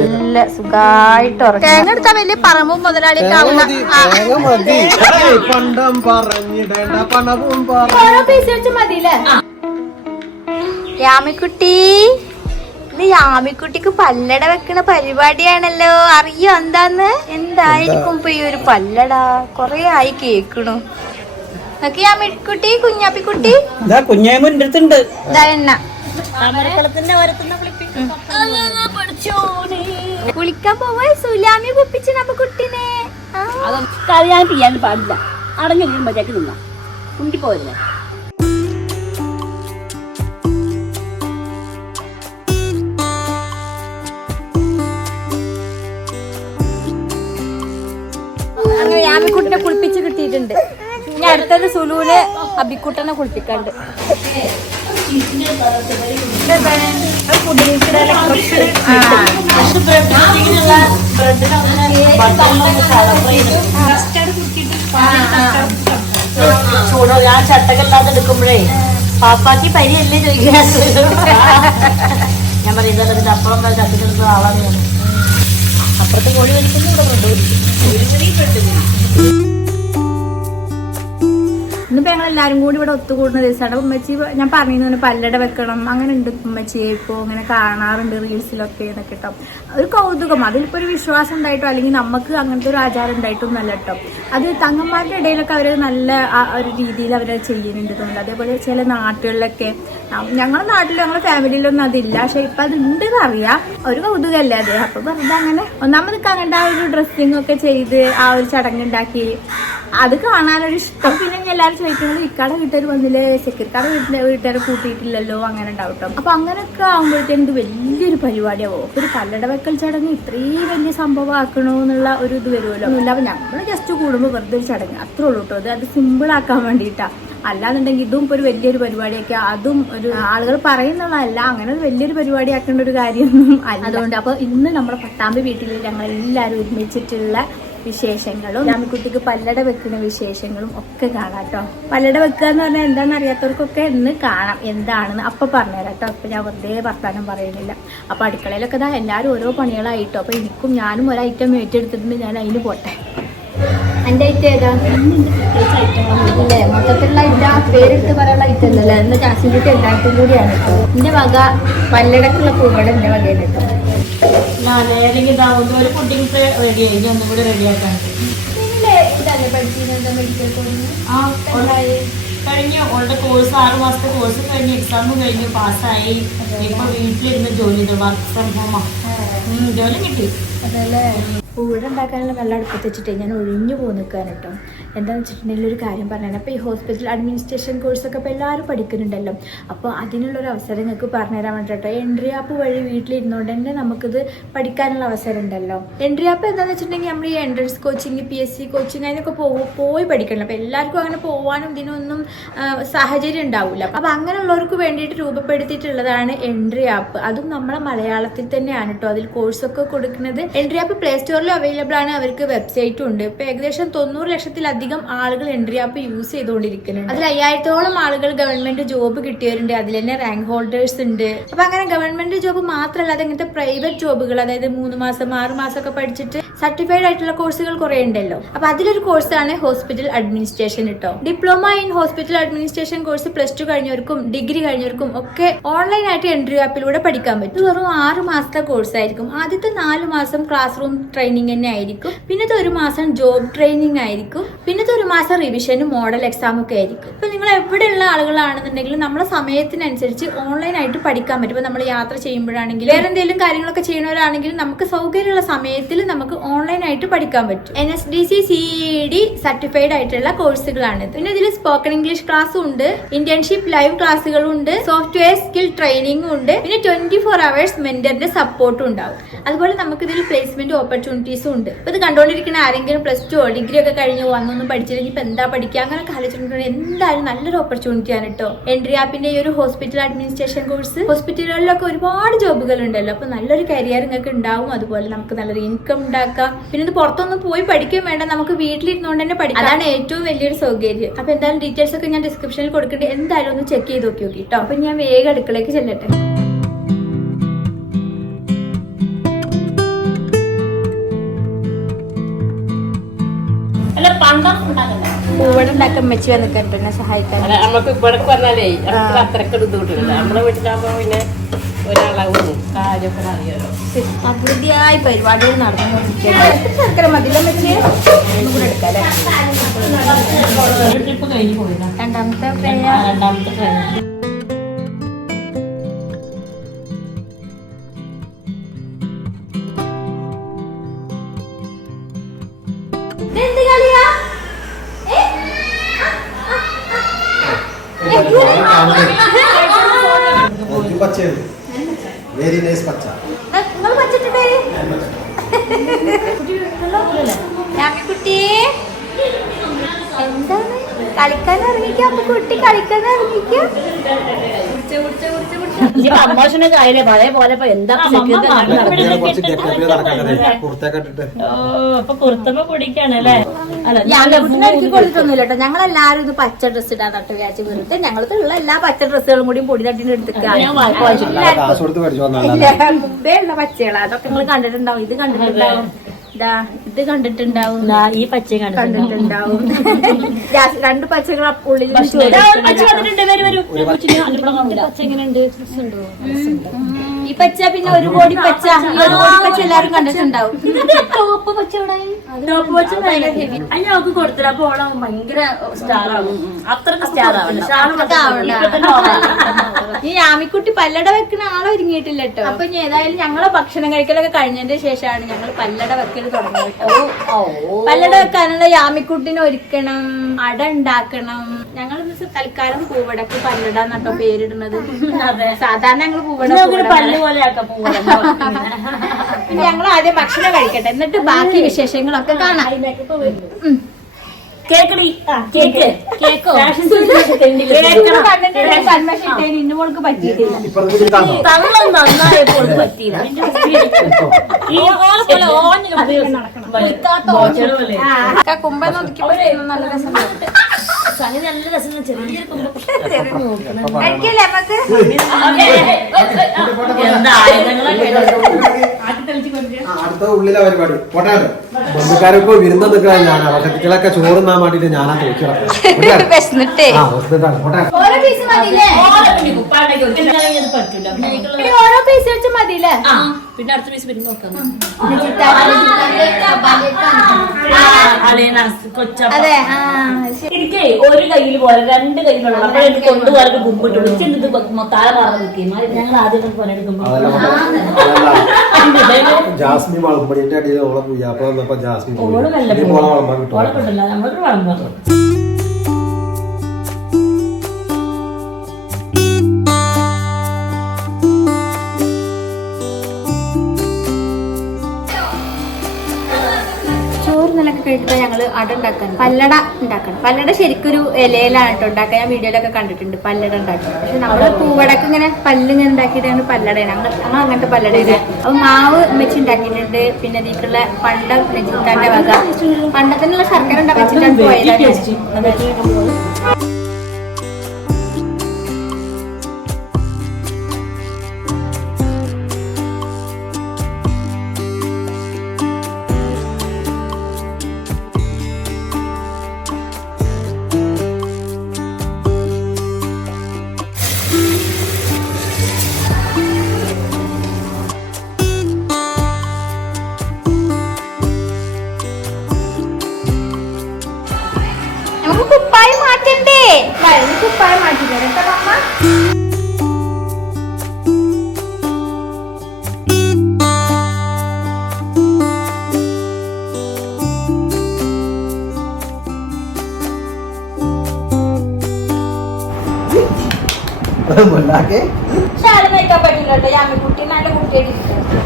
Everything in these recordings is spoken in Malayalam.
നല്ല സുഖായിട്ട് ഉറങ്ങി. തേങ്ങ എടുത്താൽ വലിയ പറമ്പും മുതലാളിയൊക്കെ പണ്ടം പറഞ്ഞിടേണ്ട പണവും മതിയില്ലേ? യാമിക്കുട്ടി ഇത് യാമിക്കുട്ടിക്ക് പല്ലട വെക്കണ പരിപാടിയാണല്ലോ. അറിയോ എന്താന്ന്? എന്തായിരിക്കും ഇപ്പൊ ഈ ഒരു പല്ലട? കൊറേ ആയി കേക്കണു. നോക്കി യാമിക്കുട്ടി കുഞ്ഞാപ്പിക്കുട്ടി. ഇതാ എണ്ണ. താമരക്കുളത്തിന്റെ ഓരത്തുനിന്ന് കുളിക്കാൻ പോവാ സുലാമി കുപ്പിച്ചിന് നമ്മ കുട്ടിനെ. കറിയാൻ ചെയ്യാൻ പാടില്ല. അടങ്ങി മര്യാദയ്ക്ക് നിന്നാ. കുണ്ടി പോയല്ലേ അങ്ങനെ യാമിക്കുട്ടിനെ കുളിപ്പിച്ച് കിട്ടിയിട്ടുണ്ട്. ഞാൻ അടുത്തത് സുലൂന് അബിക്കുട്ടനെ കുളിപ്പിക്കാണ്ട് ചൂടോ ഞാൻ ചട്ടകല്ലാതെ എടുക്കുമ്പോഴേ പാപ്പാക്ക് പരിയല്ലേ ചോദിക്കാൻ ഞാൻ പറയുന്നത് അപ്പുറം വരെ ചട്ടിക്കെടുക്കുന്ന ആളാണ് അപ്പുറത്ത് കോഴി വലിക്കുന്നു ഇവിടെ കൊണ്ടുപോയിരിക്കും ഞങ്ങൾ എല്ലാരും കൂടി ഇവിടെ ഒത്തുകൂടുന്ന ദിവസമാണ്. ഉമ്മച്ചി ഞാൻ പറഞ്ഞിരുന്നു പല്ലട വെക്കണം. അങ്ങനെ ഉണ്ട് ഉമ്മച്ചി ഇപ്പോൾ അങ്ങനെ കാണാറുണ്ട് റീൽസിലൊക്കെ എന്നൊക്കെ കേട്ടോ ഒരു കൗതുകം. അതിലിപ്പോ ഒരു വിശ്വാസം ഉണ്ടായിട്ടോ? അല്ലെങ്കിൽ നമുക്ക് അങ്ങനത്തെ ഒരു ആചാരം ഉണ്ടായിട്ടൊന്നും അല്ല കേട്ടോ. അത് തങ്ങന്മാരുടെ ഇടയിലൊക്കെ അവർ നല്ല ഒരു രീതിയിൽ അവർ ചെയ്യുന്നുണ്ട് തോന്നുന്നു അതേപോലെ ചില നാട്ടുകളിലൊക്കെ ഞങ്ങളുടെ നാട്ടിൽ ഞങ്ങളുടെ ഫാമിലിയിലൊന്നും അതില്ല. പക്ഷെ ഇപ്പൊ അത് ഉണ്ടെന്ന് അറിയാം ഒരു കൗതുകല്ലേ അത്? അപ്പൊ വെറുതെ അങ്ങനെ ഒന്നാമത് കണ്ട ആ ഒരു ഡ്രസ്സിംഗ് ഒക്കെ ചെയ്ത് ആ ഒരു ചടങ്ങുണ്ടാക്കി. അത് കാണാനൊരു ഇഷ്ടം. പിന്നെ ഞാൻ എല്ലാവരും ചോദിക്കുന്നത് ഇക്കാടെ വീട്ടുകാർ വന്നില്ലേ? സെക്രട്ടറി വീട്ടിലെ വീട്ടുകാരെ കൂട്ടിയിട്ടില്ലല്ലോ? അങ്ങനെ ഉണ്ടാവും. അപ്പൊ അങ്ങനെയൊക്കെ ആകുമ്പോഴത്തേ ഇത് വലിയൊരു പരിപാടിയാവും. ഒരു കല്ലട വെക്കൽ ചടങ്ങ് ഇത്രയും വലിയ സംഭവം ആക്കണോ എന്നുള്ള ഒരു ഇത് വരുമല്ലോ. അപ്പൊ ഞങ്ങൾ ജസ്റ്റ് കൂടുമ്പോൾ വെറുതെ ഒരു ചടങ്ങ്. അത്രേ ഉള്ളൂ കേട്ടോ അത് അത് സിമ്പിൾ ആക്കാൻ വേണ്ടിയിട്ടാ. അല്ലാന്നുണ്ടെങ്കിൽ ഇതും ഇപ്പൊ ഒരു വലിയൊരു പരിപാടിയൊക്കെ അതും ഒരു ആളുകൾ പറയുന്നതല്ല അങ്ങനെ ഒരു വലിയൊരു പരിപാടി ആക്കേണ്ട ഒരു കാര്യമൊന്നും അല്ല. അതുകൊണ്ട് അപ്പൊ ഇന്ന് നമ്മുടെ പട്ടാമ്പി വീട്ടിൽ ഞങ്ങൾ എല്ലാവരും ഒരുമിച്ചിട്ടുള്ള വിശേഷങ്ങളും രാമിക്കുട്ടിക്ക് പല്ലട വെക്കുന്ന വിശേഷങ്ങളും ഒക്കെ കാണാം കേട്ടോ പല്ലട വെക്കുക എന്ന് പറഞ്ഞാൽ എന്താണെന്ന് അറിയാത്തവർക്കൊക്കെ ഇന്ന് കാണാം എന്താണെന്ന് അപ്പൊ പറഞ്ഞുതരാം കേട്ടോ അപ്പൊ ഞാൻ വെറുതെ വർത്താനം പറയുന്നില്ല. അപ്പൊ അടുക്കളയിലൊക്കെ ഇതാ എല്ലാവരും ഓരോ പണികളായിട്ടോ. അപ്പൊ എനിക്കും ഞാനും ഒരു ഐറ്റം ഏറ്റെടുത്തിട്ടുണ്ട്. ഞാൻ അതിന് പോട്ടെ. എന്റെ ഐറ്റം ഏതാ? അല്ലേ? മൊത്തത്തിലുള്ള ആ പേരെടുത്ത് പറയാനുള്ള ഐറ്റം അല്ലല്ലോ എന്ന് ജാസിൻകുട്ടി എല്ലാവർക്കും കൂടിയാണ്. കേട്ടോ വക പല്ലടക്കുള്ള പൂവട എന്റെ വകയാണ് കേട്ടോ. ഒരു പുഡിംഗ് റെഡി ആയി. ഒന്നും കൂടി കഴിഞ്ഞു. അവളുടെ കോഴ്സ് ആറ് മാസത്തെ കോഴ്സ് കഴിഞ്ഞ്. എക്സാമും കഴിഞ്ഞു. പാസ്സായി ഇപ്പൊ വീട്ടിലിരുന്ന് ജോലി ചെയ്തു. വർക്ക് ഫ്രം ഹോമാ ജോലി കിട്ടി. അതല്ലേ? പൂവിടെ ഉണ്ടാക്കാനുള്ള വെള്ളം അടുപ്പത്ത് വെച്ചിട്ട് ഞാൻ ഒഴിഞ്ഞു പോകുന്നു നിൽക്കാൻ കേട്ടോ. എന്താണെന്ന് വെച്ചിട്ടുണ്ടെങ്കിൽ ഒരു കാര്യം പറഞ്ഞാൽ അപ്പോൾ ഈ ഹോസ്പിറ്റൽ അഡ്മിനിസ്ട്രേഷൻ കോഴ്സൊക്കെ ഇപ്പോൾ എല്ലാവരും പഠിക്കുന്നുണ്ടല്ലോ. അപ്പോൾ അതിനുള്ളൊരു അവസരം നിങ്ങൾക്ക് പറഞ്ഞുതരാൻ വേണ്ടിട്ടോ എൻട്രി ആപ്പ് വഴി വീട്ടിലിരുന്നുകൊണ്ട് തന്നെ നമുക്കിത് പഠിക്കാനുള്ള അവസരം ഉണ്ടല്ലോ. എൻട്രി ആപ്പ് എന്താണെന്ന് വെച്ചിട്ടുണ്ടെങ്കിൽ നമ്മൾ ഈ entrance coaching P S C coaching അതിനൊക്കെ പോയി പഠിക്കണം അപ്പോൾ എല്ലാവർക്കും അങ്ങനെ പോകാനും ഇതിനൊന്നും സാഹചര്യം ഉണ്ടാവില്ല അപ്പോൾ അങ്ങനെയുള്ളവർക്ക് വേണ്ടിയിട്ട് രൂപപ്പെടുത്തിയിട്ടുള്ളതാണ് എൻട്രി ആപ്പ് അതും നമ്മളെ മലയാളത്തിൽ തന്നെയാണ് കേട്ടോ. അതിൽ കോഴ്സൊക്കെ കൊടുക്കുന്നത് എൻട്രി ആപ്പ് പ്ലേ സ്റ്റോറിലും അവൈലബിൾ ആണ്. അവർക്ക് വെബ്സൈറ്റും ഉണ്ട്. ഇപ്പൊ ഏകദേശം തൊണ്ണൂറ് ലക്ഷത്തിലധികം ആളുകൾ എൻട്രി ആപ്പ് യൂസ് ചെയ്തുകൊണ്ടിരിക്കുന്നുണ്ട്. അതിൽ അയ്യായിരത്തോളം ആളുകൾ ഗവൺമെന്റ് ജോബ് കിട്ടിയവരുണ്ട്. അതിൽ തന്നെ റാങ്ക് ഹോൾഡേഴ്സ് ഉണ്ട്. അപ്പൊ അങ്ങനെ ഗവൺമെന്റ് ജോബ് മാത്രമല്ല ഇങ്ങനത്തെ പ്രൈവറ്റ് ജോബുകൾ അതായത് മൂന്ന് മാസം ആറ് മാസം ഒക്കെ പഠിച്ചിട്ട് സർട്ടിഫൈഡ് ആയിട്ടുള്ള കോഴ്സുകൾ കുറെ ഉണ്ടല്ലോ. അപ്പൊ അതിലൊരു കോഴ്സാണ് ഹോസ്പിറ്റൽ അഡ്മിനിസ്ട്രേഷൻ കേട്ടോ diploma in hospital administration course plus two കഴിഞ്ഞവർക്കും degree കഴിഞ്ഞവർക്കും ഒക്കെ ഓൺലൈൻ ആയിട്ട് എൻട്രി ആപ്പിലൂടെ പഠിക്കാൻ പറ്റും. വെറും ആറ് മാസത്തെ കോഴ്സ് ആയിരിക്കും. ആദ്യത്തെ നാല് മാസം ക്ലാസ് റൂം ട്രെയിനിങ് തന്നെ ആയിരിക്കും. പിന്നത്തെ ഒരു മാസം ജോബ് ട്രെയിനിങ് ആയിരിക്കും. പിന്നത്തെ ഒരു മാസം റിവിഷനും മോഡൽ എക്സാം ഒക്കെ ആയിരിക്കും. ഇപ്പൊ നിങ്ങൾ എവിടെയുള്ള ആളുകളാണെന്നുണ്ടെങ്കിലും നമ്മുടെ സമയത്തിനനുസരിച്ച് ഓൺലൈൻ ആയിട്ട് പഠിക്കാൻ പറ്റും. ഇപ്പൊ നമ്മൾ യാത്ര ചെയ്യുമ്പോഴാണെങ്കിലും വേറെ എന്തെങ്കിലും കാര്യങ്ങളൊക്കെ ചെയ്യുന്നവരാണെങ്കിലും നമുക്ക് സൗകര്യമുള്ള സമയത്തിൽ നമുക്ക് ഓൺലൈൻ ആയിട്ട് പഠിക്കാൻ പറ്റും. N S D C C D certified ആയിട്ടുള്ള കോഴ്സുകളാണ് പിന്നെ ഇതിൽ സ്പോക്കൺ ഇംഗ്ലീഷ് ക്ലാസ്സും ഉണ്ട്. ഇന്റേൺഷിപ്പ് ലൈവ് ക്ലാസ്സുകളും ഉണ്ട്. സോഫ്റ്റ്വെയർ സ്കിൽ ട്രെയിനിങ്ങും ഉണ്ട്. പിന്നെ ട്വന്റി ഫോർ അവേഴ്സ് മെന്ററിന്റെ സപ്പോർട്ടും ഉണ്ടാവും. അതുപോലെ നമുക്ക് ഇതിൽ പ്ലേസ്മെന്റ് ഓപ്പർച്യൂണിറ്റീസും ഉണ്ട്. ഇപ്പൊ ഇത് കണ്ടുകൊണ്ടിരിക്കുന്ന ആരെങ്കിലും പ്ലസ് ടു ഡിഗ്രി ഒക്കെ കഴിഞ്ഞ് വന്നൊന്നും പഠിച്ചില്ലെങ്കിൽ ഇപ്പൊ എന്താ പഠിക്കുക അങ്ങനെ ആലോചിച്ചിട്ടുണ്ടെങ്കിൽ എന്തായാലും നല്ലൊരു ഓപ്പർച്യൂണിറ്റി ആണ് കേട്ടോ എൻട്രി ആപ്പിന്റെ ഈ ഒരു ഹോസ്പിറ്റൽ അഡ്മിനിസ്ട്രേഷൻ കോഴ്സ് ഹോസ്പിറ്റലുകളിലൊക്കെ ഒരുപാട് ജോബുകൾ ഉണ്ടല്ലോ. അപ്പൊ നല്ലൊരു കരിയർ നിങ്ങൾക്ക് ഉണ്ടാവും. അതുപോലെ നമുക്ക് നല്ലൊരു ഇൻകം ഉണ്ടാക്കാം. പിന്നെ ഇത് പുറത്തൊന്നും പോയി പഠിക്കുകയും വേണ്ട. നമുക്ക് വീട്ടിലിരുന്നുകൊണ്ട് തന്നെ പഠിക്കാം. അതാണ് ഏറ്റവും വലിയൊരു സൗകര്യം. അപ്പൊ എന്തായാലും ഡീറ്റെയിൽസ് ഒക്കെ ഞാൻ ഡിസ്ക്രിപ്ഷനിൽ കൊടുക്കേണ്ടത് എന്തായാലും ഒന്ന് ചെക്ക് ചെയ്ത് നോക്കി നോക്കി കേട്ടോ അപ്പൊ ഞാൻ വേഗം അടുക്കളയ്ക്ക് ചെല്ലട്ടെ. പൂവട ഉണ്ടാക്കാൻ അമ്മച്ചി വന്നിട്ടുണ്ട് എന്നെ സഹായിക്കാൻ. നമുക്ക് ഇവിടെ പറഞ്ഞാലേ നമുക്ക് അത്രയ്ക്ക് ബുദ്ധിമുട്ടില്ല നമ്മളെ വീട്ടിലാകുമ്പോ പിന്നെ ഒരാളാവും കാര്യമൊക്കെ അറിയാലോ. അഭിവൃദ്ധിയായി പരിപാടികൾ നടന്നുകൊണ്ടിരിക്കുകയാണ്. ശർക്കര മതിയില്ല അമ്മച്ചി? കൂടെ എടുക്കാം അല്ലേ രണ്ടാമത്തെ രണ്ടാമത്തെ despachar. പഴയ പോലെ ഇപ്പൊ എന്താ കുർത്തമ്മ പൊടിക്കാണല്ലേ കൊടുത്തൊന്നുമില്ല ഞങ്ങൾ എല്ലാരും ഇത് പച്ച ഡ്രസ് ഇടാൻ തട്ട് വിചാരിച്ച് വെറുതെ ഞങ്ങൾക്ക് ഉള്ള എല്ലാ പച്ച ഡ്രസ്സുകളും കൂടി പൊടി തട്ടിന് വന്നതല്ല പച്ചകളാ. അതൊക്കെ നിങ്ങൾ കണ്ടിട്ടുണ്ടാവും. ഇത് കണ്ടിട്ടുണ്ടാവും. ഇതാ ഇത് കണ്ടിട്ടുണ്ടാവും. ദാ, ഈ പച്ച കണ്ടിട്ടുണ്ടോ കണ്ടിട്ടുണ്ടാവും. രണ്ട് പച്ചകൾ ഉള്ളിൽ പച്ച എങ്ങനെയുണ്ട്? ഈ പച്ച പിന്നെ ഒരു കോടി പച്ച. ഈ ഒരു കോടി പച്ച എല്ലാരും കണ്ടിട്ടുണ്ടാവും. ടോപ്പ് പച്ച എവിടെ? ടോപ്പ് പച്ച ഭയങ്കര heavy. അത് ഞങ്ങൾക്ക് കൊടുത്തില്ല അപ്പൊ ഓളം ഭയങ്കര സ്റ്റാർ ആവും അത്രയ്ക്ക് സ്റ്റാർ ആവില്ല ഈ ആമിക്കുട്ടി പല്ലട വെക്കണ ആളെ ഒരുങ്ങിയിട്ടില്ല കേട്ടോ. അപ്പൊ ഇനി ഏതായാലും ഞങ്ങളെ ഭക്ഷണം കഴിക്കലൊക്കെ കഴിഞ്ഞതിന്റെ ശേഷമാണ് ഞങ്ങൾ പല്ലട വെക്കൽ തുടങ്ങിയത് കേട്ടോ. പല്ലട വെക്കാനുള്ള ആമിക്കുട്ടിനെ ഒരുക്കണം. അട ഉണ്ടാക്കണം. ഞങ്ങൾ തൽക്കാലം പൂവടക്ക് പല്ലട എന്നിട്ടോ പേരിടുന്നത് സാധാരണ ഞങ്ങൾ പൂവട ഞങ്ങൾ ആദ്യം ഭക്ഷണം കഴിക്കട്ടെ എന്നിട്ട് ബാക്കി വിശേഷങ്ങളൊക്കെ കാണാം. കേക്കടി കേക്ക് കേക്കോ ഇന്നുമോൾക്ക് പറ്റിയിട്ടില്ല തള്ളം നന്നായപ്പോൾ പറ്റിയില്ല കുമ്പം ഒതുക്കി നല്ല രസം സംഗതി നല്ല രസം ചെറിയൊരു അടുത്ത ഉള്ളിലെ പരിപാടി. പോട്ടെ ബന്ധുക്കാരൊക്കെ വിരുന്ന് നിൽക്കാൻ ഞാനാ. പക്ഷെ കുട്ടികളൊക്കെ ചോറുന്നാൻ വേണ്ടിട്ട് ഞാനാ ചോദിച്ചത് ആ ഹോസ്പിറ്റലാണ് പോട്ടെ ഓരോ പീസ് മതിയില്ലേ? ഓളെ പിന്നെ അടുത്ത പീസ് പിന്നെ നോക്കാം. കൊച്ചപ്പ. അതെ ആ ശരി. എനിക്ക് ഒരു കയ്യിൽ പോലെ രണ്ട് കയ്യിലുള്ള അപ്പൊ എനിക്ക് കൊണ്ടുപോലെ കുമ്പിട്ടുള്ളൂ ഇത് മൊത്താല മാറാൻ നിൽക്കുകയും ഞങ്ങൾ ആദ്യം പോലെ എടുക്കുമ്പോൾ ജാസ്മിൻ വളമ്പടിന്റെ അടിയിൽ ഓളെ അപ്പൊ വന്നപ്പോ ജാസ്മിൻ പോയി. ഓൾ ഇനി ഓളെ കിട്ടില്ല നമ്മളൊരു വളമ്പോ. ചോറ് ഞങ്ങൾ അട ഉണ്ടാക്കുന്നത് പല്ലട ഉണ്ടാക്കണം. പല്ലട ശരിക്കൊരു ഇലയിലാണ് കേട്ടോ ഉണ്ടാക്കാൻ. ഞാൻ വീഡിയോയിലൊക്കെ കണ്ടിട്ടുണ്ട് പല്ലട ഉണ്ടാക്കുന്നത് പക്ഷെ നമ്മൾ പൂവടക്ക് ഇങ്ങനെ പല്ല് ഇങ്ങനെ ഉണ്ടാക്കിയിട്ടാണ് പല്ലടയാണ്. ഞങ്ങൾ ഞങ്ങൾ അങ്ങനത്തെ പല്ലടയാണ്. അപ്പൊ മാവ് വെച്ച് ഉണ്ടാക്കിയിട്ടുണ്ട്. പിന്നെ ഇതിലേക്കുള്ള പണ്ടം വെച്ചിട്ടാന്റെ വക. പണ്ടത്തിനുള്ള ശർക്കര ഉണ്ടാക്കി വെച്ചിട്ടാണ് പോയത്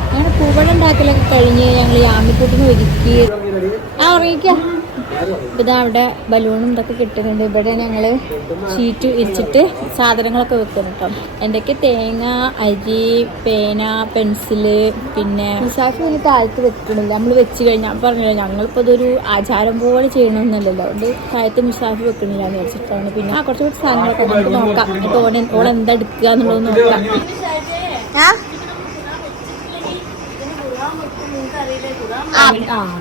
അങ്ങനെ പൂവട ഉണ്ടാക്കലൊക്കെ കഴിഞ്ഞ് ഞങ്ങൾ യാമിക്കുട്ടിന് ഒരുക്കി. ആ ഉറങ്ങിക്കാം. ഇതാ അവിടെ ബലൂണും ഇതൊക്കെ കിട്ടുന്നുണ്ട് ഇവിടെ ഞങ്ങൾ ഷീറ്റ് ഇരിച്ചിട്ട് സാധനങ്ങളൊക്കെ വെക്കുന്നു കേട്ടോ എന്തൊക്കെ? തേങ്ങ അരി പേന പെൻസിൽ പിന്നെ മുസാഫ് പിന്നെ താഴത്ത് വെക്കണില്ല. നമ്മൾ വെച്ച് കഴിഞ്ഞാൽ പറഞ്ഞല്ലോ ഞങ്ങളിപ്പോൾ ഇതൊരു ആചാരം പോലെ ചെയ്യണമെന്നല്ലല്ലോ അതുകൊണ്ട് താഴത്ത് മുസാഫ് വെക്കണില്ല എന്ന് വെച്ചിട്ടാണ് പിന്നെ ആ കുറച്ച് കുറച്ച് സാധനങ്ങളൊക്കെ നമുക്ക് നോക്കാം. ഇപ്പോൾ ഓൻ ഓൾ എന്താ എടുക്കുക എന്നുള്ളത് നോക്കാം. ആ?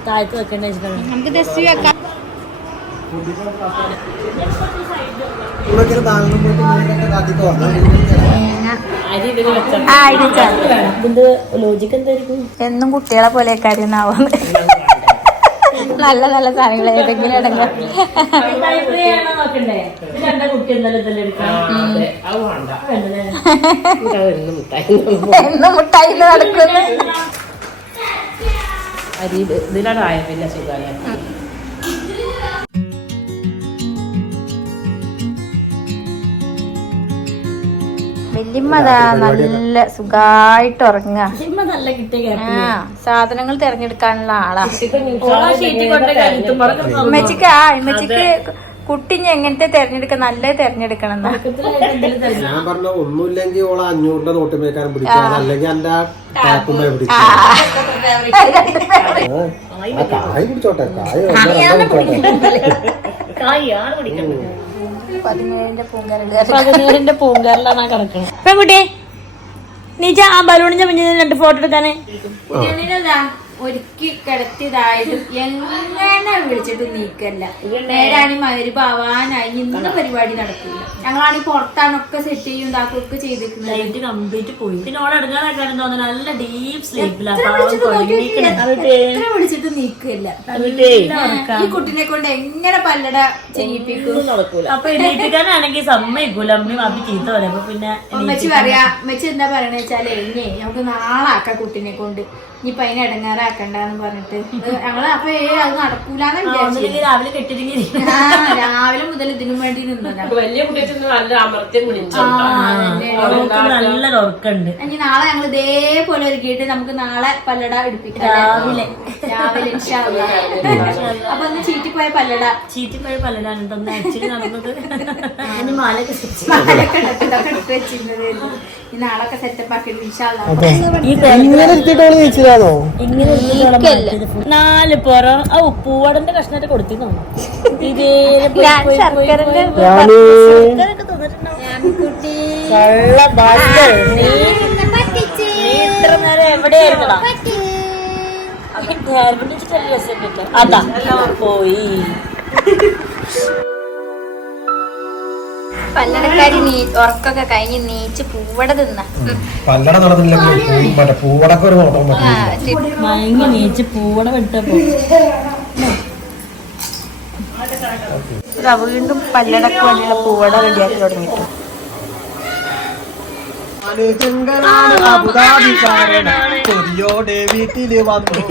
താഴത്ത് വെക്കേണ്ട നമുക്ക് ജസ്റ്റ് വെക്കാം എന്നും കുട്ടികളെ പോലെ കാര്യം കാര്യന്നാവുന്നു നല്ല നല്ല സാധനങ്ങൾ ഏതെങ്കിലും ഇടങ്ങൾ നോക്കണ്ടേ ഇത് കണ്ട കുട്ടി പിന്നെ ഇതെല്ലാം വല്യമ്മതാ നല്ല സുഖായിട്ട് ഉറങ്ങുക സാധനങ്ങൾ തിരഞ്ഞെടുക്കാനുള്ള ആളാ. ഉമ്മച്ചിക്ക് ആ ഉമ്മച്ചിക്ക് കുട്ടിഞ്ഞ് എങ്ങനത്തെ തെരഞ്ഞെടുക്കാൻ നല്ല തെരഞ്ഞെടുക്കണം ഞാൻ പറഞ്ഞ ഒന്നുമില്ലെങ്കിൽ ഓളെ അഞ്ഞൂറിന്റെ നോട്ട് മേക്കാരൻ പിടിച്ചാൽ അല്ലെങ്കിൽ എന്റെ ടാപ്പുമ്മ പിടിച്ചു? കായ് പിടിച്ചോട്ടെ കായ് പിടിച്ചോട്ടെ. കായാണ് പിടിക്കുന്നത് പതിനേഴിന്റെ പൂങ്കാറിലാണ് കിടക്കുന്നത് പെൺകുട്ടി നീച്ച ആ ബലൂണിന്റെ മുന്നിൽ രണ്ട് ഫോട്ടോ എടുക്കാനേ. ഒരുക്കി കിടത്തിയതായാലും എങ്ങനെ വിളിച്ചിട്ട് നീക്കല്ല. നേരാണി മകര് ഭവാനായി ഇന്ന പരിപാടി നടക്കില്ല. ഞങ്ങളാണ് പുറത്താണൊക്കെ സെറ്റ് ചെയ്യും ഇതാക്കൊക്കെ ചെയ്തിരിക്കുന്നത്. ലൈറ്റ് കംപ്ലീറ്റ് പോയി. പിന്നെ ഓളെ എടുക്കാനായിട്ടാണ് തോന്നുന്നത് നല്ല ഡീപ് സ്ലീപ്പിലാണ് വിളിച്ചിട്ട് നീക്കല്ല. ഈ കുട്ടിനെ കൊണ്ട് എങ്ങനെ പല്ലട ചെയ്യിപ്പിക്കും? അപ്പൊ എണീറ്റിക്കാനാണെങ്കിൽ സമ്മതിക്കൂല. അമ്മയും അമ്മ ചീത്ത പറയും. അപ്പൊ പിന്നെ അമ്മച്ചി പറയാ അമ്മച്ചി എന്താ പറയണ വെച്ചാലേ ഇനി നമുക്ക് നാളാക്കാം കുട്ടിനെ കൊണ്ട്. ഇനിയിപ്പൊ അതിനെ ഇടങ്ങാറാക്കണ്ടെന്ന് പറഞ്ഞിട്ട്. ഞങ്ങൾ അപ്പൊ ഏ അത് നടക്കൂലെന്ന് വിചാരിച്ചു. രാവിലെ കെട്ടിരിങ്ങി രാവിലെ മുതൽ ഇതിനും വേണ്ടി നിന്നതാണ് വലിയ കുട്ടിയൊക്കെ നല്ല അമർത്തി കുളിച്ചു നല്ലൊരു ഉറക്കുണ്ട്. ഇനി നാളെ ഞങ്ങൾ ഇതേപോലെ ഒരുക്കിയിട്ട് നമുക്ക് നാളെ പല്ലട എടുപ്പിക്കാം രാവിലെ. രാവിലെ. അപ്പൊ ഒന്ന് ചീറ്റി പോയ പല്ലട. ചീറ്റി പോയ പലരാണ് തന്നെ ആക്ച്വലി നടന്നത്. ഇതൊക്കെ എടുത്ത് വെച്ചിരുന്നത്. നാല് പുറം. ആ ഉപ്പുവടന്റെ കഷ്ണമായിട്ട് കൊടുത്തിരുന്നു. ഇതേ എവിടെയായിരുന്നടാ അതാ. പോയി. പല്ലടക്കാരി നീ ഉറക്കൊക്കെ കഴിഞ്ഞ് നീച്ച് പൂവട തിന്ന. പല്ലട നടന്നില്ല മറ്റേ പൂവടക്ക ഒരു ഓട്ടം മതി മയങ്ങി നീച്ച് പൂവട വിട്ടപ്പോ. വീണ്ടും പല്ലടക്ക് വേണ്ടിയുള്ള പൂവട റെഡിയാക്കി തുടങ്ങിട്ടു കൊതിയോടെ വീട്ടിൽ വന്നു.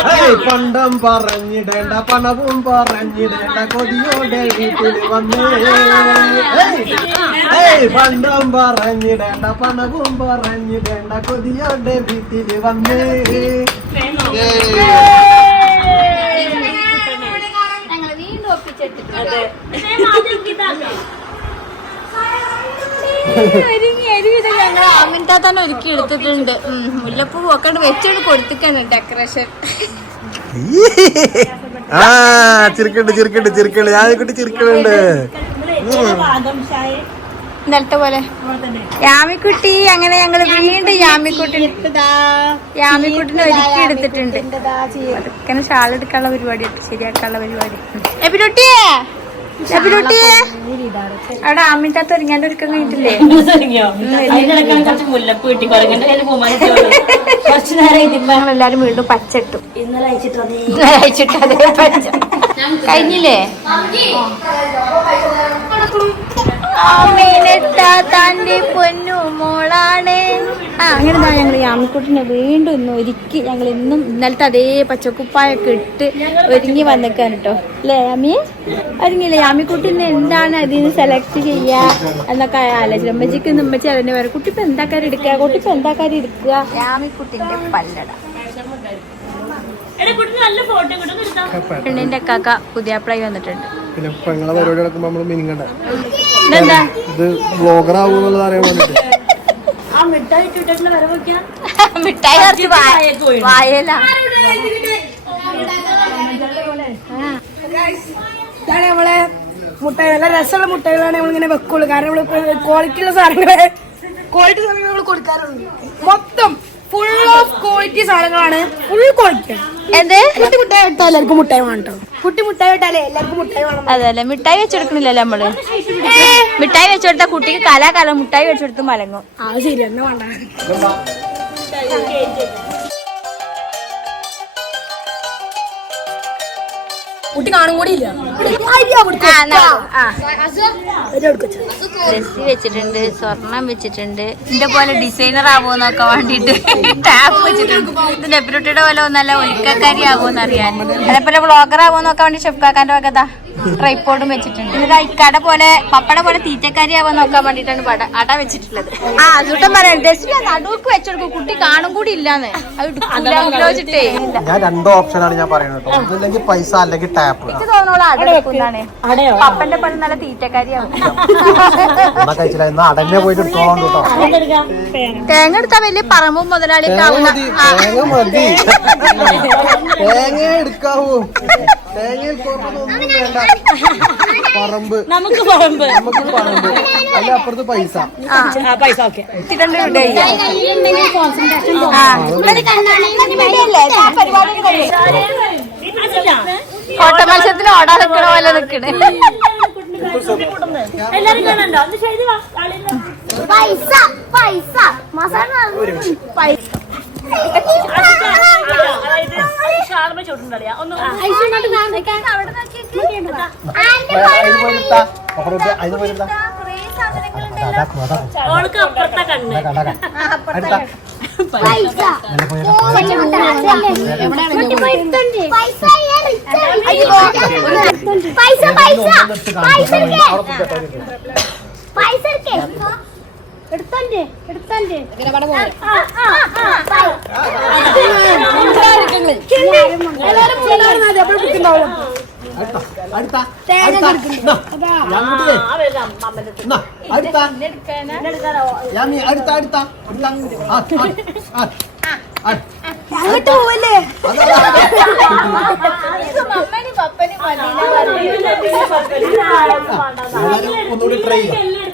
പണ്ടം പറഞ്ഞിടേണ്ട പണവും പറഞ്ഞിടേണ്ട കൊതിയോടെ വീട്ടിൽ വന്നേ. ഏയ്, ഏയ് പണ്ടം പറഞ്ഞിടേണ്ട പണവും പറഞ്ഞിടേണ്ട കൊതിയോടെ വീട്ടിൽ വന്നേ. വീണ്ടും അങ്ങനത്തെ തന്നെ ഒരുക്കി എടുത്തിട്ടുണ്ട്. മുല്ലപ്പൂ ഒക്കെ വെച്ചോണ്ട് കൊടുത്തിട്ടാണ് ഡെക്കറേഷൻ ആ ചിരിക്കണ്ട് ചിരിക്കണ്ട് ചിരിക്കണ്ട്. ഞാൻ കുട്ടി ചിരിക്കണുണ്ട്. ഇന്നലത്തെ പോലെ. യാമിക്കുട്ടി അങ്ങനെ ഞങ്ങൾ വീണ്ടും യാമിക്കുട്ടി യാമിക്കുട്ടിനെ ഒരുക്കി എടുത്തിട്ടുണ്ട്. അതൊക്കെ ഷാൾ എടുക്കാനുള്ള പരിപാടി ശരിയാക്കാനുള്ള പരിപാടി. എപ്പിനുട്ടിയേ അവിടെ ഒരുക്കം കഴിഞ്ഞിട്ടില്ലേ? കുറച്ച് നേരം ഇതിപ്പോ എല്ലാരും വീണ്ടും പച്ചിട്ടു. ഇന്നലെ അയച്ചിട്ട് അതേ പച്ച. കഴിഞ്ഞില്ലേ? തന്റെ പൊന്നു മോളാണ്. ആ അങ്ങനെ ദാ ഞങ്ങൾ യാമിക്കുട്ടിനെ വീണ്ടും ഇന്ന് ഒരുക്കി ഞങ്ങൾ ഇന്നും ഇന്നലത്തെ അതേ പച്ചക്കുപ്പായൊക്കെ ഇട്ട് ഒരുങ്ങി വന്നേക്കാൻ കേട്ടോ അല്ലേ യാമി? ഒരുങ്ങില്ല? യാമിക്കുട്ടിനെ എന്താണ് അതിൽ നിന്ന് സെലക്ട് ചെയ്യാ എന്നൊക്കെ ആലോചന ഉമ്മച്ചിക്ക് ഉമ്മച്ചി അതന്നെ വരെ കുട്ടി ഇപ്പൊ എന്താ കാര്യം എടുക്കുക? കുട്ടി ഇപ്പൊ എന്താ കാര്യം എടുക്കുക? യാമിക്കുട്ടിന്റെ പല്ലട. എടാ കുട്ടി നല്ല ഫോട്ടോ കിട്ടും എടുക്കാം പെണ്ണിന്റെ കാക്ക പുതിയാപ്പിളായി വന്നിട്ടുണ്ട്. പിന്നെ പെങ്ങളെ പരിപാടി നടക്കുമ്പോ നമ്മൾ മിനിങ്ങണ്ട. ഇതെന്താ? ഇത് ബ്ലോഗർ ആവുന്നുള്ളത് അറിയാൻ വേണ്ടിട്ട്. മിഠായി. വായല. ഇതാണ് നമ്മളെ മുട്ടായി. നല്ല രസമുള്ള മുട്ടായികളാണ് നമ്മളിങ്ങനെ വെക്കുള്ളൂ. കാരണം നമ്മൾ ക്വാളിറ്റിയുള്ള സാധനങ്ങളെ ക്വാളിറ്റി സാധനങ്ങൾ നമ്മൾ കൊടുക്കാറുള്ളൂ മൊത്തം ഫുൾ ഓഫ് ക്വാളിറ്റി സാധനങ്ങളാണ്. ഫുൾ ക്വാളിറ്റി എന്ത്? കുട്ടി മുട്ടായി എടുത്താൽ എല്ലാവർക്കും മുട്ടായി വേണം കുട്ടി മുട്ടായി ഇട്ടാലേ എല്ലാവർക്കും മുട്ടായി വേണം അതല്ലേ മിഠായി വെച്ചെടുക്കണില്ലല്ലോ നമ്മൾ. മിഠായി വെച്ചെടുത്ത കുട്ടിക്ക് കലാകാലം. മുട്ടായി വെച്ചെടുത്ത് മലങ്ങും. ആ ശരി. എന്നാ വേണ്ട. കുട്ടി കാണും കൂടി ഇല്ല. ഡ്രസ് വെച്ചിട്ടുണ്ട് സ്വർണം വെച്ചിട്ടുണ്ട്. ഇതിന്റെ പോലെ ഡിസൈനർ ആവോന്നൊക്കെ വേണ്ടിട്ട് ടാപ്പ് വെച്ചിട്ടുണ്ട്. ഇത് ഡെപ്യൂട്ടിയുടെ പോലെ ഒന്നല്ല ഒരിക്കക്കാരി ആവോന്നറിയാൻ. അതേപോലെ ബ്ലോഗർ ആവോന്നൊക്കെ വേണ്ടി ഷെഫ് കാക്കാന്റെ വകതാ ട്രൈപ്പോർഡും വെച്ചിട്ടുണ്ട്. എന്നിട്ട് ഇക്കട പോലെ പപ്പട പോലെ തീറ്റക്കാരി ആവാൻ നോക്കാൻ വേണ്ടിട്ടാണ് പട അട വെച്ചിട്ടുള്ളത്. ആ അതുകൊണ്ടും പറയാം ഡ്രസ് നടുക്ക് വെച്ചെടുക്കും. കുട്ടി കാണും കൂടി ഇല്ലാന്ന്. അത് ഞാൻ രണ്ടോ ഓപ്ഷനാണ് ഞാൻ പറയുന്നത് ഒന്നില്ലെങ്കിൽ പൈസ അല്ലെങ്കിൽ ടാപ്പ്. എനിക്ക് തോന്നുന്നു അട വെക്കുന്നതാണ്. അടയോ? പപ്പന്റെ പണി നല്ല തീറ്റക്കാരിയാവും. അടന്നെ പോയിട്ട് എടുത്തോളാം കേട്ടോ. തേങ്ങ എടുത്താ വലിയ പറമ്പും മുതലാളിയൊക്കെ തേങ്ങ ആവുന്ന തേങ്ങ മതി. തേങ്ങ എടുക്കാവൂ. തേങ്ങയിൽ കുറവൊന്നും വേണ്ട. പറമ്പ്. നമുക്ക് പറമ്പ്. നമുക്ക് പറമ്പ്. അല്ല അപ്പുറത്ത് പൈസ. ആ പൈസ ഓക്കെ. ഓട്ട മത്സരത്തിന് ഓടാൻ നിൽക്കണ പോലെ നിൽക്കണേ എല്ലാരും കാണണ്ടോ. പൈസ പൈസ. മസാല പൈസ. അതായത് ഷാർമ ചുട്ടുണ്ടറിയാ ഒന്ന് ഓൾക്ക് അപ്പുറത്തെ കണ്ണ് പൈസ പൈസ പൈസ പൈസ എടുത്തണ്ടേ എടുത്തണ്ടേ. അങ്ങോട്ട് പോവല്ലേ ഒന്നുകൂടി ട്രൈ ചെയ്യാം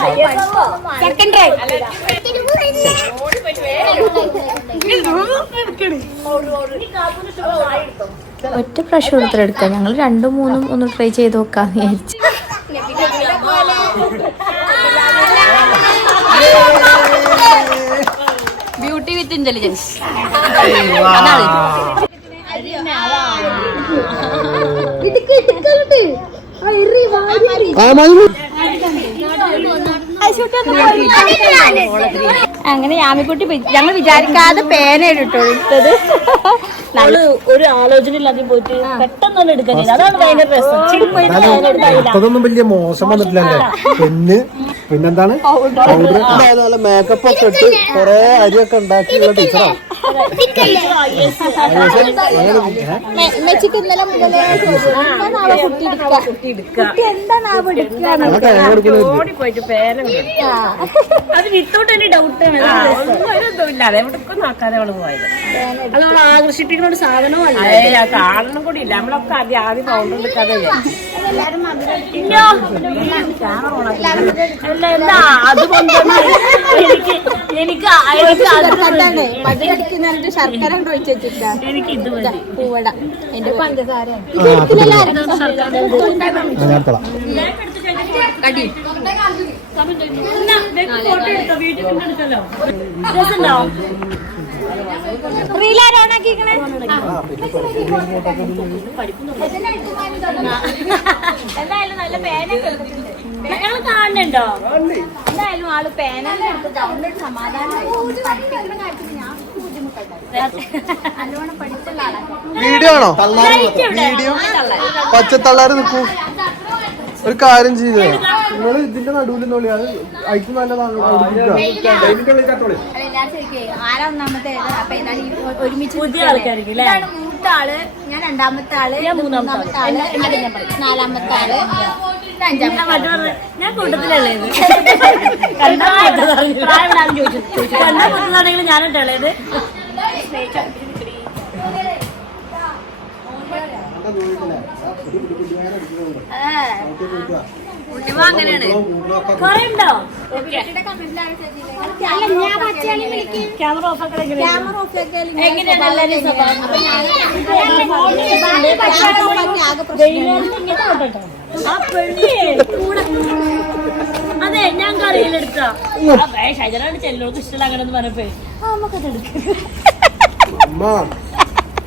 പൈസ ഒറ്റ പ്രാവശ്യം കൊടുത്തിട്ട് എടുക്കാം. ഞങ്ങൾ രണ്ടും മൂന്നും ഒന്ന് ട്രൈ ചെയ്ത് നോക്കാന്ന് വിചാരിച്ചു. ബ്യൂട്ടി വിത്ത് ഇന്റലിജൻസ് അതാണ് ആ മതി. അങ്ങനെ യാമിക്കുട്ടി ഞങ്ങൾ വിചാരിക്കാതെ പേന ഇട്ടോ എടുത്തത് നമ്മൾ ഒരു ആലോചന ഇല്ലാതെ പോയിട്ട് പെട്ടെന്ന് എടുക്കാൻ അതാണ് ഭയങ്കര രസം. വലിയ മോശം വന്നിട്ടില്ലല്ലേ പെണ്ണ് പിന്നെന്താണ്? പൗഡർ നല്ല മേക്കപ്പ് ഒക്കെ ഇട്ട് കൊറേ അരിയൊക്കെ ഉണ്ടാക്കിയുള്ള ടീച്ചറാണ് ഓടിപ്പോയിട്ട് പേരും അത് വിത്തോട്ട് ഡൗട്ട് ആണ്. അവൾ പോയത്. അത് നമ്മൾ ആകർഷിപ്പിക്കുന്ന ഒരു സാധനവും കാണണം കൂടി ഇല്ല. നമ്മളൊക്കെ ആദ്യം ആദ്യം പൗണ്ടർ എടുക്കാതെ അല്ല എന്താ? അതുകൊണ്ടാണ് എനിക്ക് എനിക്ക് ശർക്കര എനിക്ക് ഇത് പൂവട. എന്റെ പഞ്ചസാര. റീലാരോണാക്കിക്കണേ എന്തായാലും നല്ല പേനൊക്കെ ഞങ്ങൾ കാണുന്നുണ്ടോ? എന്തായാലും ആൾ പേന വീഡിയോ ആണോ? വീഡിയോ? പച്ചത്തള്ളാറ് നിൽക്കൂ. ഒരു കാര്യം ചെയ്തേ. നിങ്ങൾ ഇതിന്റെ നടുവിൽ നോളി അത് അയച്ചു നല്ലതാണ്. ഒരുമിച്ച് മൂത്ത ആൾ ഞാൻ രണ്ടാമത്തെ ആൾ ഞാൻ മൂന്നാമത്തെ ആൾ. നാലാമത്തെ ആൾ ഞാൻ കൂട്ടത്തിലല്ലേ ഇത്? കണ്ടാ ചോദിച്ചു. കണ്ടാ പറ്റുന്നതാണെങ്കിൽ ഞാനിട്ടളയത് ഉണ്ണിമ അങ്ങനെയാണ്. Camera off? ഞാൻ അതെ ഞാൻ കറിയിലെടുത്ത ഷൈജനാണ് ചെല്ലോക്ക് ഇഷ്ടമല്ല അങ്ങനെ ഒന്ന് പറഞ്ഞപ്പോ ആ നമുക്കത് എടുക്കാം.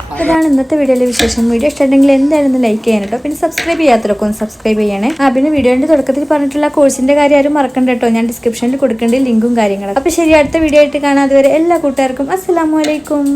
അമ്മ ഇതാണ് ഇന്നത്തെ വീഡിയോയിലെ വിശേഷം. വീഡിയോ ഇഷ്ടമുണ്ടെങ്കിൽ എന്തായാലും ലൈക്ക് ചെയ്യാൻ കേട്ടോ. പിന്നെ സബ്സ്ക്രൈബ് ചെയ്യാത്തവരൊക്കെ ഒന്ന് സബ്സ്ക്രൈബ് ചെയ്യണേ. ആ പിന്നെ വീഡിയോന്റെ തുടക്കത്തിൽ പറഞ്ഞിട്ടുള്ള കോഴ്സിന്റെ കാര്യം ആരും മറക്കണ്ട കേട്ടോ. ഞാൻ ഡിസ്ക്രിപ്ഷനിൽ കൊടുക്കേണ്ട ലിങ്കും കാര്യങ്ങളും. അപ്പൊ ശരി അടുത്ത വീഡിയോ ആയിട്ട് കാണാം. അതുവരെ എല്ലാ കൂട്ടുകാർക്കും അസ്സാം അലൈക്കും.